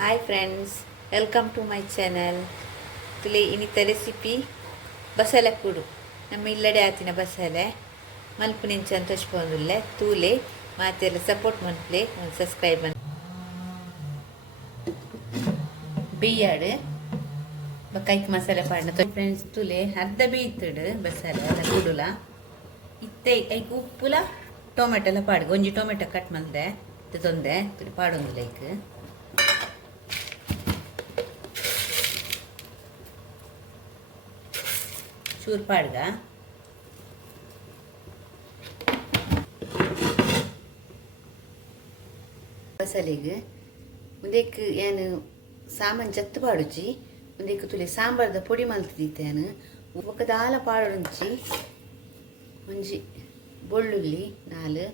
Hi friends, welcome to my channel. ತುಲೆ ಇನ್ನಿತ recipe ಬಸಳೆ ಕೂಡು. ನಮ್ಮ ಇಲ್ಲಡೆ ಆತಿನ ಬಸಳೆ ಮಲ್ಪು ನಿಂಚ ಅಂತ ಹಚ್ಕೊಂಡುಲ್ಲೆ ತೂಲೆ ಮಾತೆಲ್ಲ ಸಪೋರ್ಟ್ ಮನ್ಪ್ಲೆ ಒಂದು ಸಬ್ಸ್ಕ್ರೈಬ್ ಮಾಡಿ ಬೇಯಾಡು ಕೈಕ್ ಮಸಾಲೆ ಪಾಡ್ನ ಫ್ರೆಂಡ್ಸ್. ತುಲೆ ಅರ್ಧ ಬೇಯ್ತಡು ಬಸಳೆ ಅದ ಕೂಡುಲ ಇತ್ತೆ ಐಕ್ ಉಪ್ಪುಲ ಟೊಮೆಟೊ ಎಲ್ಲ ಪಾಡು ಒಂಜಿ ಟೊಮೆಟೊ ಕಟ್ ಮಾಡಿದೆ ತೊಂದೆ ಪಾಡೊಂದು ಲೈಕ್ ಚೂರು ಪಾಡ್ಗ ಬಸಳೆಗೆ ಮುಂದಕ್ಕೆ ಏನು ಸಾಮಾನು ಜತ್ತು ಪಾಡುಚಿ ಮುಂದಕ್ಕೆ ತುಲೆ ಸಾಂಬಾರ್ದ ಪೊಡಿ ಮಲ್ತಿದ್ದೇನು ಒಕ್ಕ ದಾಲ ಪಾಡುಂಚಿ ಒಂಜಿ ಬೆಳ್ಳುಳ್ಳಿ ನಾಲು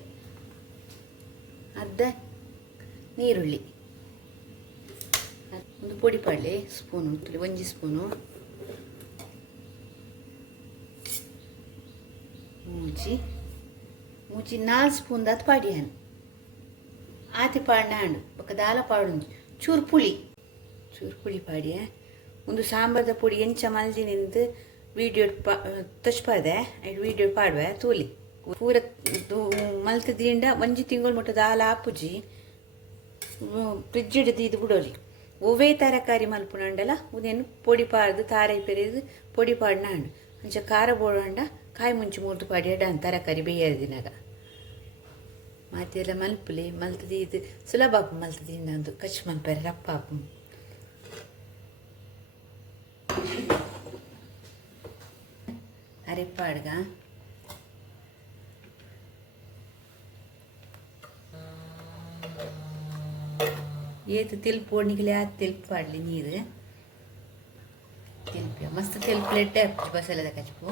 ಅರ್ಧ ನೀರುಳ್ಳಿ ಒಂದು ಪೊಡಿ ಪಾಡಲೆ ಸ್ಪೂನು ತುಲೆ ಒಂಜಿ ಸ್ಪೂನು ಮೂಜಿ 4 ಸ್ಪೂನ್ ದಾತ್ ಪಾಡಿ ಹಣ್ಣು ಆತಿ ಪಾಡ್ನ ಹಣ್ಣು ಬೊಕ್ಕ ದಾಲ ಪಾಡು ಚೂರು ಪುಳಿ ಪಾಡಿ ಒಂದು ಸಾಂಬಾರ್ದ ಪುಡಿ ಎಂಚ ಮಲ್ದಿ ನಿಂದು ವೀಡಿಯೋ ತಚ್ಪಾದೆ ವೀಡಿಯೋ ಪಾಡುವೆ ತೂಲಿ ಪೂರ ಮಲ್ತದಿಂದ ಒಂಜಿ ತಿಂಗಳು ಮುಟ್ಟ ದಾಲ ಆಪುಜಿ ಫ್ರಿಜ್ ಹಿಡಿದು ಇದು ಬಿಡೋಲಿ ಒವೇ ತರಕಾರಿ ಮಲ್ಪುನಂಡಲ್ಲ ಉದೇನು ಪೊಡಿ ಪಾಡ್ದು ತಾರೈ ಪೆರೆದು ಪೊಡಿ ಪಾಡ್ನ ಹಣ್ಣು ಅಂಚ ಖಾರ ಬೋಡಂಡ ಕಾಯಿ ಮುಂಚೆ ಮೂರ್ತು ಪಾಡಿ ಅಡ್ಡ ತರಕಾರಿ ಬೇಯದಿನಾಗ ಮಾತೆಲ್ಲ ಮಲ್ಪುಲೆ ಮಲ್ತದಿ ಇದು ಸುಲಭ ಆಪು ಮಲ್ತದಿ ಇನ್ನೊಂದು ಕಚ್ ಮಲ್ಪರೆ ರಪ್ಪ ಆಪು ಅರೆಪ್ಪಾಡ್ಗ ಏತು ತೆಲ್ಪು ಒಣ್ಣಿಗೆ ಅದು ತೆಲ್ಪು ಪಾಡ್ಲಿ ನೀರು ತೆಲ್ಪೆ ಮಸ್ತ್ ತೆಲ್ಪು ಲೆಟ್ಟೆ ಬಸಳೆದ ಕಚ್ಪು